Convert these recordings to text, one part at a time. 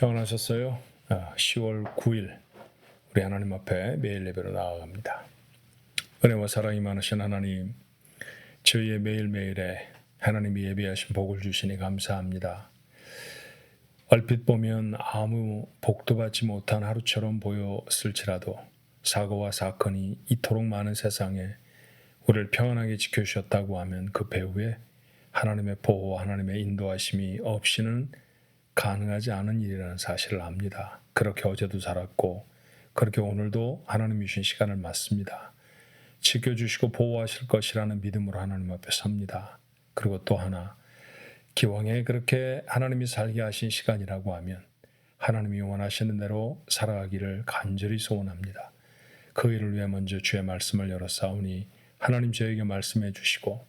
평안하셨어요? 10월 9일 우리 하나님 앞에 매일 예배로 나아갑니다. 은혜와 사랑이 많으신 하나님, 저희의 매일매일에 하나님이 예비하신 복을 주시니 감사합니다. 얼핏 보면 아무 복도 받지 못한 하루처럼 보였을지라도 사고와 사건이 이토록 많은 세상에 우리를 평안하게 지켜주셨다고 하면 그 배후에 하나님의 보호와 하나님의 인도하심이 없이는 가능하지 않은 일이라는 사실을 압니다. 그렇게 어제도 살았고 그렇게 오늘도 하나님이 주신 시간을 맞습니다. 지켜주시고 보호하실 것이라는 믿음으로 하나님 앞에 섭니다. 그리고 또 하나, 기왕에 그렇게 하나님이 살게 하신 시간이라고 하면 하나님이 원하시는 대로 살아가기를 간절히 소원합니다. 그 일을 위해 먼저 주의 말씀을 열어싸우니 하나님 저에게 말씀해 주시고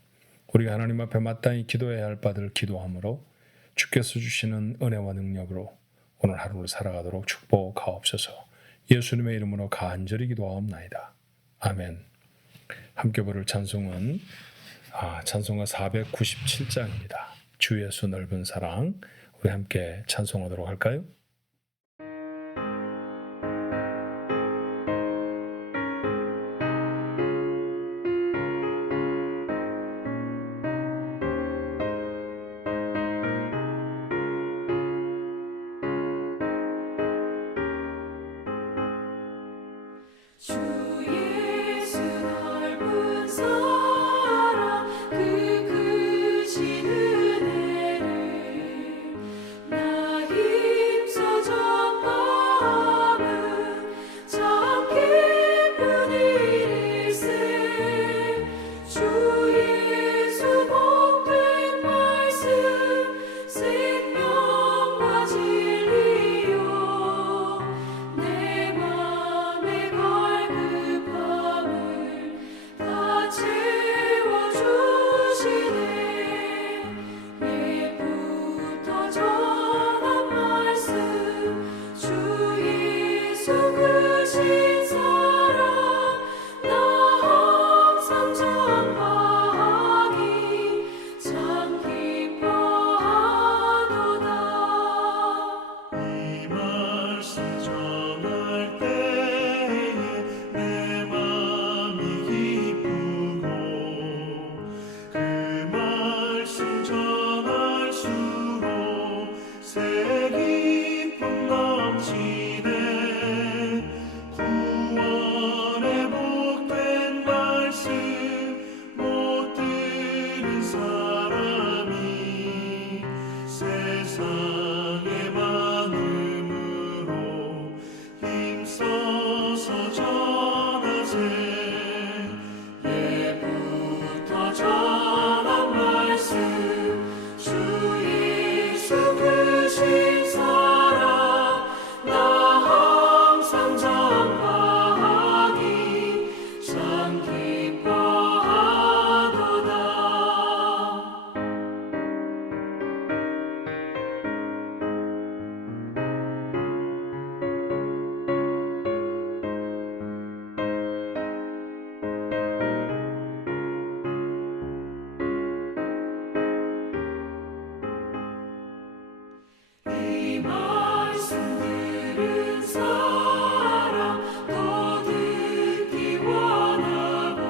우리가 하나님 앞에 마땅히 기도해야 할 바들 기도함으로 주께서 주시는 은혜와 능력으로 오늘 하루를 살아가도록 축복하옵소서. 예수님의 이름으로 간절히 기도하옵나이다. 아멘. 함께 부를 찬송은 찬송가 497장입니다. 주 예수 넓은 사랑. 우리 함께 찬송하도록 할까요? 주 예수 넓은 사랑 그 크신 은혜를 나 힘써 전함은 참 기쁜 일일세. 주 예수 복된 말씀 생명과 진리요 내 맘에 갈급함을 다 채워주시네. 옛부터 전한 말씀 주 예수 크신 사랑 나 항상 전하기 참 기뻐하도다. 이 말씀 전할 때에 내 맘이 기쁘고 그 말씀 전할수록 새 기쁨 넘치네. 구원의 복된 말씀 못 들은 사람이 세상에 많음으로 힘써서 전하세. 예부터 전한 말씀 주 예수 크신 사랑 나 항상 전하기 참 기뻐하도다. 이 말씀 들은 사람 더 듣기 원하고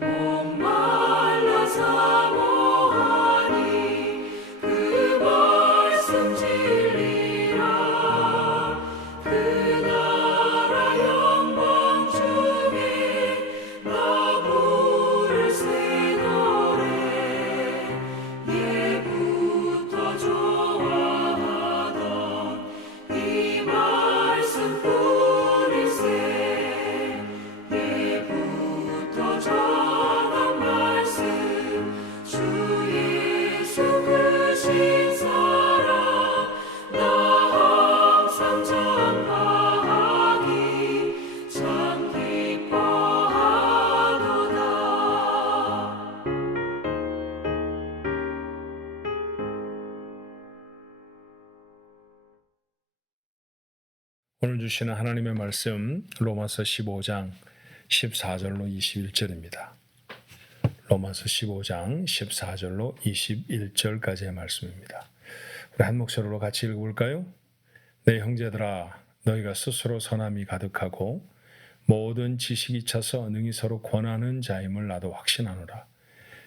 목말라 사모하니 그 말씀 진리라. 그 나라 영광 중에 나 부를 새 노래 예부터 좋아하던 이 말씀뿐일세. 예부터 전한 말씀 주 예수 크신 사랑 나 항상 전하기 참 기뻐하도다. 오늘 주시는 하나님의 말씀 로마서 15장 14절로 21절입니다. 로마서 15장 14절로 21절까지의 말씀입니다. 우리 한 목소리로 같이 읽어볼까요? 내 형제들아 너희가 스스로 선함이 가득하고 모든 지식이 차서 능히 서로 권하는 자임을 나도 확신하노라.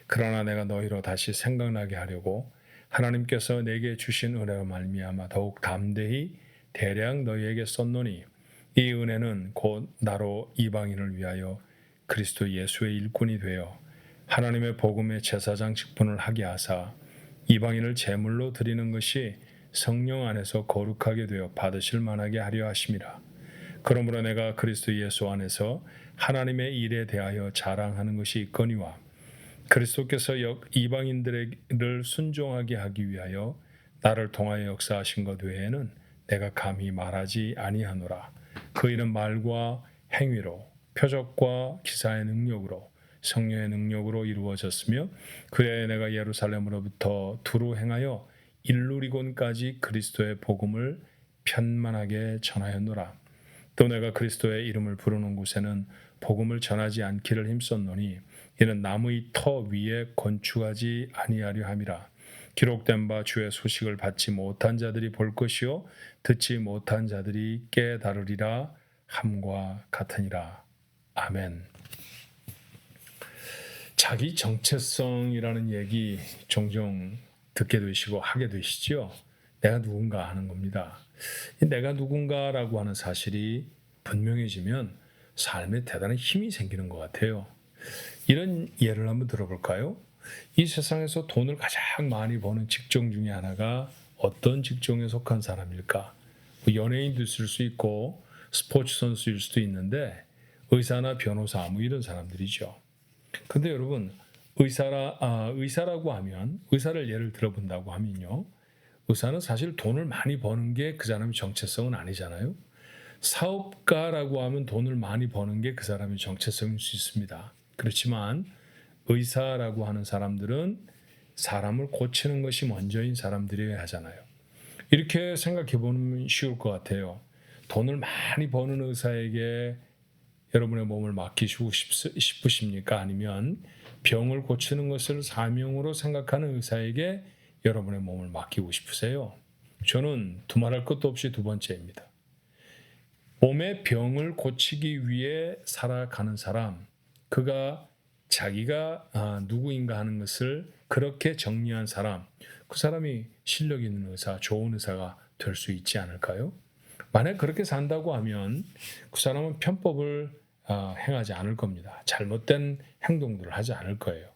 그러나 내가 너희로 다시 생각나게 하려고 하나님께서 내게 주신 은혜로 말미암아 더욱 담대히 대량 너희에게 썼노니 이 은혜는 곧 나로 이방인을 위하여 그리스도 예수의 일꾼이 되어 하나님의 복음의 제사장 직분을 하게 하사 이방인을 제물로 드리는 것이 성령 안에서 거룩하게 되어 받으실 만하게 하려 하심이라. 그러므로 내가 그리스도 예수 안에서 하나님의 일에 대하여 자랑하는 것이 있거니와 그리스도께서 이방인들을 순종하게 하기 위하여 나를 통하여 역사하신 것 외에는 내가 감히 말하지 아니하노라. 그 일은 말과 행위로 표적과 기사의 능력으로 성령의 능력으로 이루어졌으며 그래야 내가 예루살렘으로부터 두루 행하여 일루리곤까지 그리스도의 복음을 편만하게 전하였노라. 또 내가 그리스도의 이름을 부르는 곳에는 복음을 전하지 않기를 힘썼노니 이는 나무의 터 위에 건축하지 아니하려 함이라. 기록된 바 주의 소식을 받지 못한 자들이 볼 것이요 듣지 못한 자들이 깨달으리라 함과 같으니라. 아멘. 자기 정체성이라는 얘기 종종 듣게 되시고 하게 되시죠. 내가 누군가 하는 겁니다. 내가 누군가라고 하는 사실이 분명해지면 삶에 대단한 힘이 생기는 것 같아요. 이런 예를 한번 들어볼까요? 이 세상에서 돈을 가장 많이 버는 직종 중에 하나가 어떤 직종에 속한 사람일까? 연예인도 있을 수 있고 스포츠 선수일 수도 있는데 의사나 변호사 이런 사람들이죠. 근데 여러분 의사라고 하면 의사를 예를 들어본다고 하면요. 의사는 사실 돈을 많이 버는 게 그 사람의 정체성은 아니잖아요. 사업가라고 하면 돈을 많이 버는 게 그 사람의 정체성일 수 있습니다. 그렇지만 의사라고 하는 사람들은 사람을 고치는 것이 먼저인 사람들이어야 하잖아요. 이렇게 생각해 보면 쉬울 것 같아요. 돈을 많이 버는 의사에게 여러분의 몸을 맡기시고 싶으십니까? 아니면 병을 고치는 것을 사명으로 생각하는 의사에게 여러분의 몸을 맡기고 싶으세요? 저는 두말할 것도 없이 두 번째입니다. 몸의 병을 고치기 위해 살아가는 사람, 그가 자기가 누구인가 하는 것을 그렇게 정리한 사람, 그 사람이 실력 있는 의사, 좋은 의사가 될 수 있지 않을까요? 만약 그렇게 산다고 하면 그 사람은 편법을 행하지 않을 겁니다. 잘못된 행동들을 하지 않을 거예요.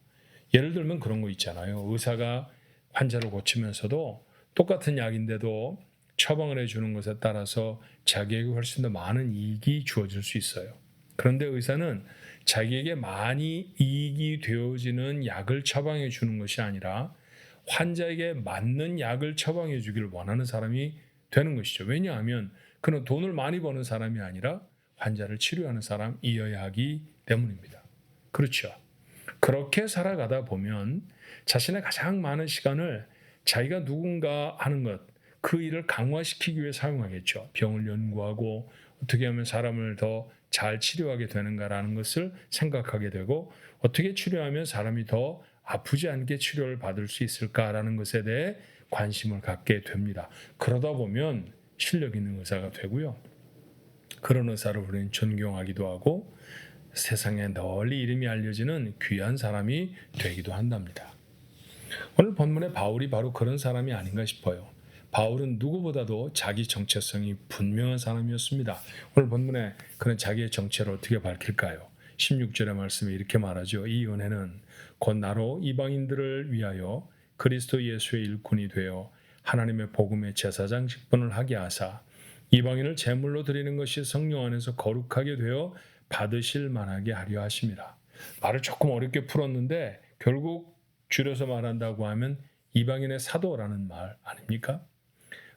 예를 들면 그런 거 있잖아요. 의사가 환자를 고치면서도 똑같은 약인데도 처방을 해주는 것에 따라서 자기에게 훨씬 더 많은 이익이 주어질 수 있어요. 그런데 의사는 자기에게 많이 이익이 되어지는 약을 처방해 주는 것이 아니라 환자에게 맞는 약을 처방해 주기를 원하는 사람이 되는 것이죠. 왜냐하면 그는 돈을 많이 버는 사람이 아니라 환자를 치료하는 사람이어야 하기 때문입니다. 그렇죠. 그렇게 살아가다 보면 자신의 가장 많은 시간을 자기가 누군가 하는 것, 그 일을 강화시키기 위해 사용하겠죠. 병을 연구하고 어떻게 하면 사람을 더 잘 치료하게 되는가라는 것을 생각하게 되고 어떻게 치료하면 사람이 더 아프지 않게 치료를 받을 수 있을까라는 것에 대해 관심을 갖게 됩니다. 그러다 보면 실력 있는 의사가 되고요. 그런 의사를 우리는 존경하기도 하고 세상에 널리 이름이 알려지는 귀한 사람이 되기도 한답니다. 오늘 본문의 바울이 바로 그런 사람이 아닌가 싶어요. 바울은 누구보다도 자기 정체성이 분명한 사람이었습니다. 오늘 본문에 그런 자기의 정체를 어떻게 밝힐까요? 16절의 말씀에 이렇게 말하죠. 이 은혜는 곧 나로 이방인들을 위하여 그리스도 예수의 일꾼이 되어 하나님의 복음의 제사장 직분을 하게 하사 이방인을 제물로 드리는 것이 성령 안에서 거룩하게 되어 받으실 만하게 하려 하심이라. 말을 조금 어렵게 풀었는데 결국 줄여서 말한다고 하면 이방인의 사도라는 말 아닙니까?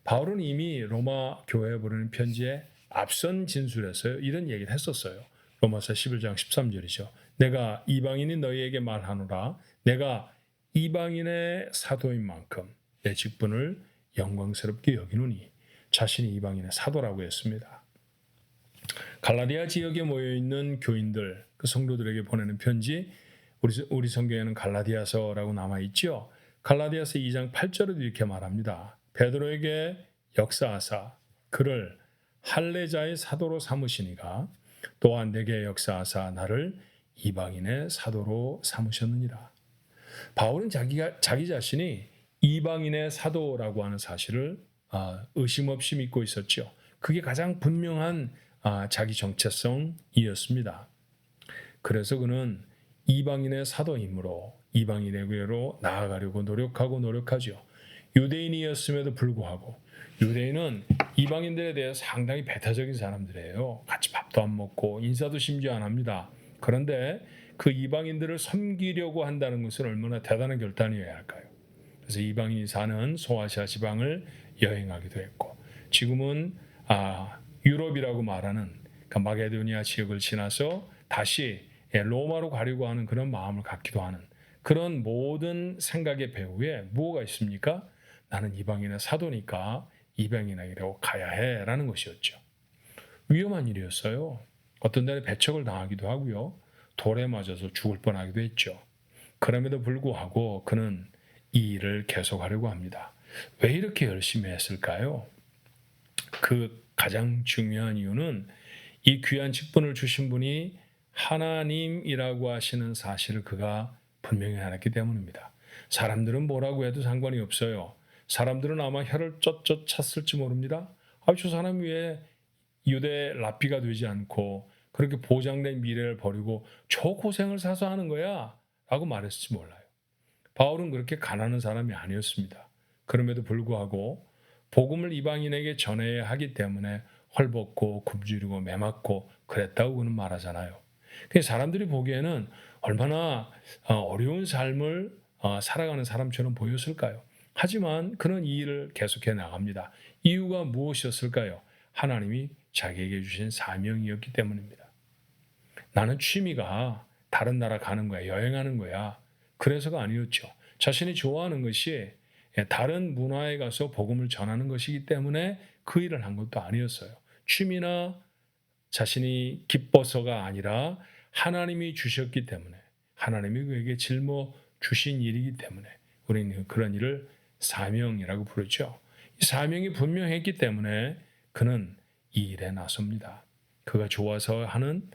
바울은 이미 로마 교회에 보내는 편지에 앞선 진술에서 이런 얘기를 했었어요. 로마서 11장 13절이죠. 내가 이방인이 너희에게 말하노라. 내가 이방인의 사도인 만큼 내 직분을 영광스럽게 여기노니 자신이 이방인의 사도라고 했습니다. 갈라디아 지역에 모여있는 교인들, 그 성도들에게 보내는 편지, 우리 성경에는 갈라디아서라고 남아있죠. 갈라디아서 2장 8절에도 이렇게 말합니다. 베드로에게 역사하사 그를 할례자의 사도로 삼으시니가 또한 내게 역사하사 나를 이방인의 사도로 삼으셨느니라. 바울은 자기 자신이 이방인의 사도라고 하는 사실을 의심 없이 믿고 있었죠. 그게 가장 분명한 자기 정체성이었습니다. 그래서 그는 이방인의 사도이므로 이방인에게로 나아가려고 노력하죠. 유대인이었음에도 불구하고 유대인은 이방인들에 대해 상당히 배타적인 사람들이에요. 같이 밥도 안 먹고 인사도 심지어 안 합니다. 그런데 그 이방인들을 섬기려고 한다는 것은 얼마나 대단한 결단이어야 할까요? 그래서 이방인이 사는 소아시아 지방을 여행하기도 했고 지금은 유럽이라고 말하는 그 마게도니아 지역을 지나서 다시 로마로 가려고 하는 그런 마음을 갖기도 하는 그런 모든 생각의 배후에 뭐가 있습니까? 나는 이방인의 사도니까 이방인에게로 가야 해라는 것이었죠. 위험한 일이었어요. 어떤 날에 배척을 당하기도 하고요. 돌에 맞아서 죽을 뻔하기도 했죠. 그럼에도 불구하고 그는 이 일을 계속하려고 합니다. 왜 이렇게 열심히 했을까요? 그 가장 중요한 이유는 이 귀한 직분을 주신 분이 하나님이라고 하시는 사실을 그가 분명히 알았기 때문입니다. 사람들은 뭐라고 해도 상관이 없어요. 사람들은 아마 혀를 쩍쩍 찼을지 모릅니다. 저 사람이 왜 유대 랍비가 되지 않고 그렇게 보장된 미래를 버리고 저 고생을 사서 하는 거야? 라고 말했을지 몰라요. 바울은 그렇게 가난한 사람이 아니었습니다. 그럼에도 불구하고 복음을 이방인에게 전해야 하기 때문에 헐벗고 굶주리고 매맞고 그랬다고 그는 말하잖아요. 사람들이 보기에는 얼마나 어려운 삶을 살아가는 사람처럼 보였을까요? 하지만 그는 이 일을 계속해 나갑니다. 이유가 무엇이었을까요? 하나님이 자기에게 주신 사명이었기 때문입니다. 나는 취미가 다른 나라 가는 거야, 여행하는 거야. 그래서가 아니었죠. 자신이 좋아하는 것이 다른 문화에 가서 복음을 전하는 것이기 때문에 그 일을 한 것도 아니었어요. 취미나 자신이 기뻐서가 아니라 하나님이 주셨기 때문에 하나님이 그에게 짊어 주신 일이기 때문에 우리는 그런 일을 사명이라고 부르죠. 이 사명이 분명했기 때문에 그는 이 일에 나섭니다. 그가 좋아서 하는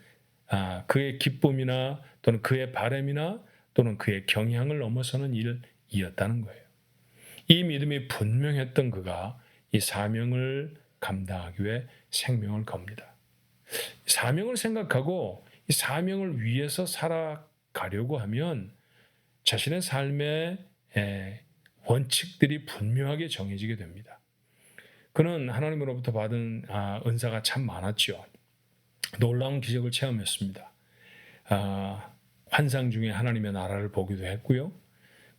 그의 기쁨이나 또는 그의 바람이나 또는 그의 경향을 넘어서는 일이었다는 거예요. 이 믿음이 분명했던 그가 이 사명을 감당하기 위해 생명을 겁니다. 사명을 생각하고 이 사명을 위해서 살아가려고 하면 자신의 삶의 원칙들이 분명하게 정해지게 됩니다. 그는 하나님으로부터 받은 은사가 참 많았죠. 놀라운 기적을 체험했습니다. 환상 중에 하나님의 나라를 보기도 했고요.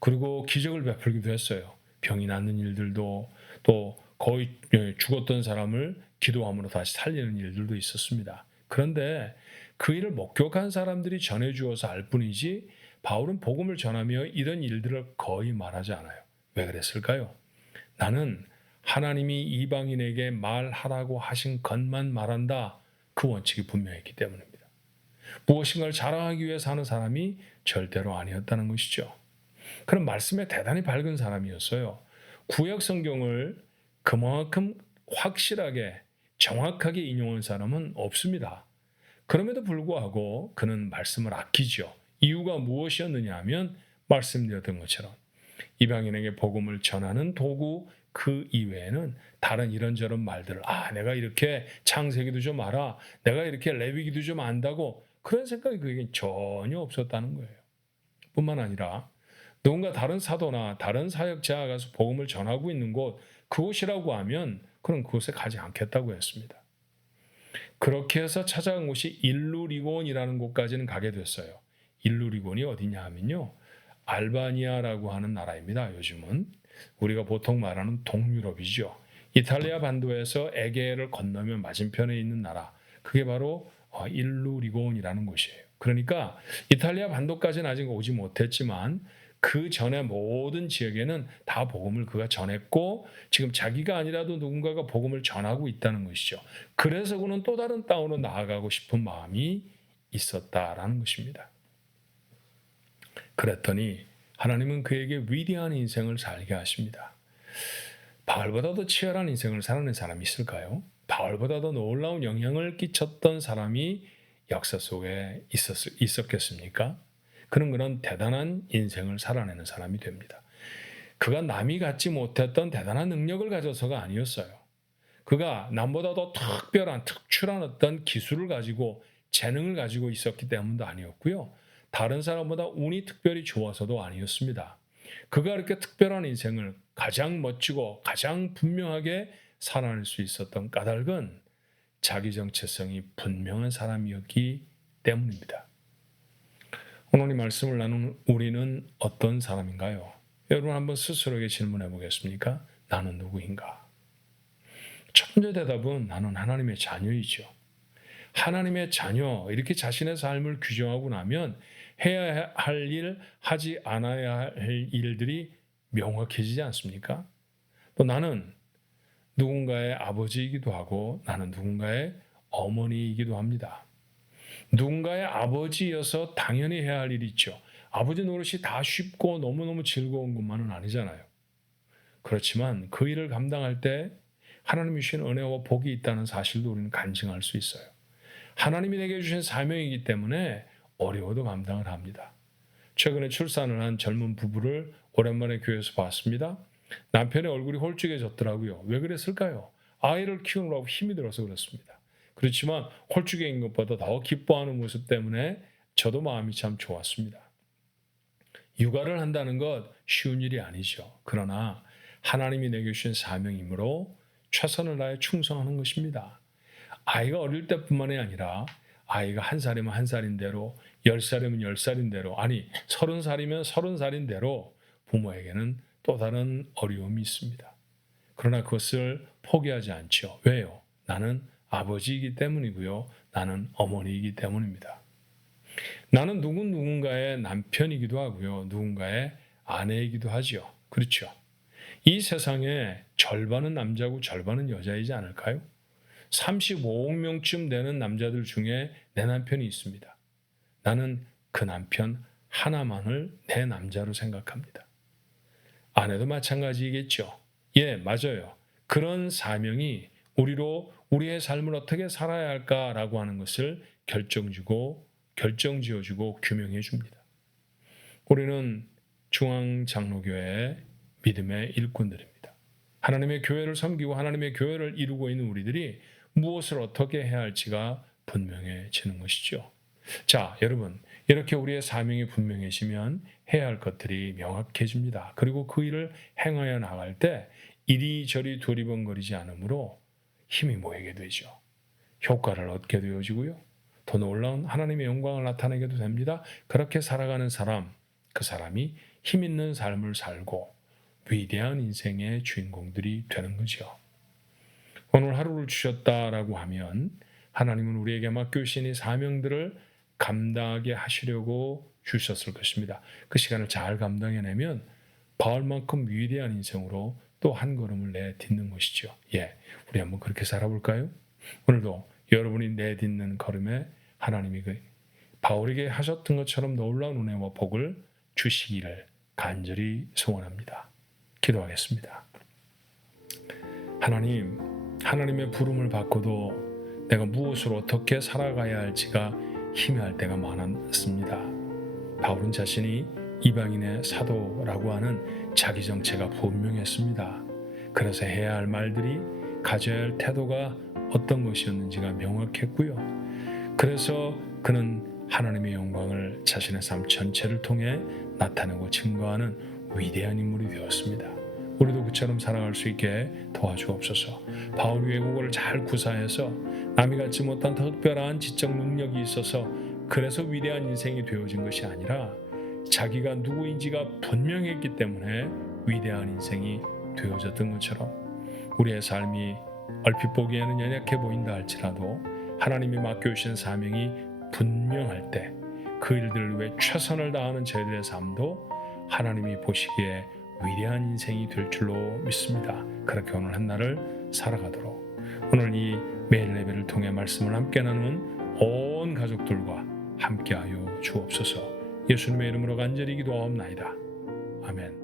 그리고 기적을 베풀기도 했어요. 병이 낫는 일들도 또 거의 죽었던 사람을 기도함으로 다시 살리는 일들도 있었습니다. 그런데 그 일을 목격한 사람들이 전해주어서 알 뿐이지 바울은 복음을 전하며 이런 일들을 거의 말하지 않아요. 왜 그랬을까요? 나는 하나님이 이방인에게 말하라고 하신 것만 말한다. 그 원칙이 분명했기 때문입니다. 무엇인가를 자랑하기 위해 사는 사람이 절대로 아니었다는 것이죠. 그런 말씀에 대단히 밝은 사람이었어요. 구약 성경을 그만큼 확실하게 정확하게 인용한 사람은 없습니다. 그럼에도 불구하고 그는 말씀을 아끼죠. 이유가 무엇이었느냐 하면 말씀드렸던 것처럼 이방인에게 복음을 전하는 도구 그 이외에는 다른 이런저런 말들을 내가 이렇게 창세기도 좀 알아, 내가 이렇게 레위기도 좀 안다고 그런 생각이 그에게 전혀 없었다는 거예요. 뿐만 아니라 누군가 다른 사도나 다른 사역자가 가서 복음을 전하고 있는 곳 그곳이라고 하면 그는 그곳에 가지 않겠다고 했습니다. 그렇게 해서 찾아간 곳이 일루리곤이라는 곳까지는 가게 됐어요. 일루리곤이 어디냐 하면요, 알바니아라고 하는 나라입니다. 요즘은 우리가 보통 말하는 동유럽이죠. 이탈리아 반도에서 에게해를 건너면 맞은편에 있는 나라, 그게 바로 일루리곤이라는 곳이에요. 그러니까 이탈리아 반도까지는 아직 오지 못했지만 그 전에 모든 지역에는 다 복음을 그가 전했고 지금 자기가 아니라도 누군가가 복음을 전하고 있다는 것이죠. 그래서 그는 또 다른 땅으로 나아가고 싶은 마음이 있었다라는 것입니다. 그랬더니 하나님은 그에게 위대한 인생을 살게 하십니다. 바울보다 더 치열한 인생을 살아낸 사람이 있을까요? 바울보다 더 놀라운 영향을 끼쳤던 사람이 역사 속에 있었겠습니까? 그런 대단한 인생을 살아내는 사람이 됩니다. 그가 남이 갖지 못했던 대단한 능력을 가져서가 아니었어요. 그가 남보다 더 특출한 어떤 기술을 가지고 재능을 가지고 있었기 때문도 아니었고요. 다른 사람보다 운이 특별히 좋아서도 아니었습니다. 그가 이렇게 특별한 인생을 가장 멋지고 가장 분명하게 살아낼 수 있었던 까닭은 자기 정체성이 분명한 사람이었기 때문입니다. 오늘 이 말씀을 나눈 우리는 어떤 사람인가요? 여러분 한번 스스로에게 질문해 보겠습니까? 나는 누구인가? 첫 번째 대답은 나는 하나님의 자녀이죠. 하나님의 자녀 이렇게 자신의 삶을 규정하고 나면 해야 할 일, 하지 않아야 할 일들이 명확해지지 않습니까? 또 나는 누군가의 아버지이기도 하고 나는 누군가의 어머니이기도 합니다. 누군가의 아버지여서 당연히 해야 할 일이 있죠. 아버지 노릇이 다 쉽고 너무너무 즐거운 것만은 아니잖아요. 그렇지만 그 일을 감당할 때 하나님이 주신 은혜와 복이 있다는 사실도 우리는 간증할 수 있어요. 하나님이 내게 주신 사명이기 때문에 어려워도 감당을 합니다. 최근에 출산을 한 젊은 부부를 오랜만에 교회에서 봤습니다. 남편의 얼굴이 홀쭉해졌더라고요. 왜 그랬을까요? 아이를 키우느라고 힘이 들어서 그렇습니다. 그렇지만 홀쭉해진 것보다 더 기뻐하는 모습 때문에 저도 마음이 참 좋았습니다. 육아를 한다는 것 쉬운 일이 아니죠. 그러나 하나님이 내게 주신 사명이므로 최선을 다해 충성하는 것입니다. 아이가 어릴 때뿐만이 아니라 아이가 1살이면 1살인 대로 10살이면 10살인 대로 아니 30살이면 30살인 대로 부모에게는 또 다른 어려움이 있습니다. 그러나 그것을 포기하지 않죠. 왜요? 나는 아버지이기 때문이고요. 나는 어머니이기 때문입니다. 나는 누군가의 남편이기도 하고요. 누군가의 아내이기도 하죠. 그렇죠. 이 세상에 절반은 남자고 절반은 여자이지 않을까요? 35억 명쯤 되는 남자들 중에 내 남편이 있습니다. 나는 그 남편 하나만을 내 남자로 생각합니다. 아내도 마찬가지이겠죠. 예, 맞아요. 그런 사명이 우리의 삶을 어떻게 살아야 할까라고 하는 것을 결정지어주고 규명해 줍니다. 우리는 중앙장로교회의 믿음의 일꾼들입니다. 하나님의 교회를 섬기고 하나님의 교회를 이루고 있는 우리들이 무엇을 어떻게 해야 할지가 분명해지는 것이죠. 자, 여러분, 이렇게 우리의 사명이 분명해지면 해야 할 것들이 명확해집니다. 그리고 그 일을 행하여 나갈 때 이리저리 두리번거리지 않으므로 힘이 모이게 되죠. 효과를 얻게 되어지고요. 더 놀라운 하나님의 영광을 나타내게도 됩니다. 그렇게 살아가는 사람, 그 사람이 힘 있는 삶을 살고 위대한 인생의 주인공들이 되는 거죠. 오늘 하루를 주셨다라고 하면 하나님은 우리에게 맡겨주신 이 사명들을 감당하게 하시려고 주셨을 것입니다. 그 시간을 잘 감당해내면 바울만큼 위대한 인생으로 또 한 걸음을 내딛는 것이죠. 예, 우리 한번 그렇게 살아볼까요? 오늘도 여러분이 내딛는 걸음에 하나님이 바울에게 하셨던 것처럼 놀라운 은혜와 복을 주시기를 간절히 소원합니다. 기도하겠습니다. 하나님의 부름을 받고도 내가 무엇으로 어떻게 살아가야 할지가 희미할 때가 많았습니다. 바울은 자신이 이방인의 사도라고 하는 자기 정체가 분명했습니다. 그래서 해야 할 말들이 가져야 할 태도가 어떤 것이었는지가 명확했고요. 그래서 그는 하나님의 영광을 자신의 삶 전체를 통해 나타내고 증거하는 위대한 인물이 되었습니다. 우리도 그처럼 살아갈 수 있게 도와주옵소서. 바울이 외국어를 잘 구사해서 남이 갖지 못한 특별한 지적 능력이 있어서 그래서 위대한 인생이 되어진 것이 아니라 자기가 누구인지가 분명했기 때문에 위대한 인생이 되어졌던 것처럼 우리의 삶이 얼핏 보기에는 연약해 보인다 할지라도 하나님이 맡겨주신 사명이 분명할 때 그 일들을 위해 최선을 다하는 저희들의 삶도 하나님이 보시기에 위대한 인생이 될 줄로 믿습니다. 그렇게 오늘 한 날을 살아가도록 오늘 이 매일 예배를 통해 말씀을 함께 나누는 온 가족들과 함께하여 주옵소서. 예수님의 이름으로 간절히 기도하옵나이다. 아멘.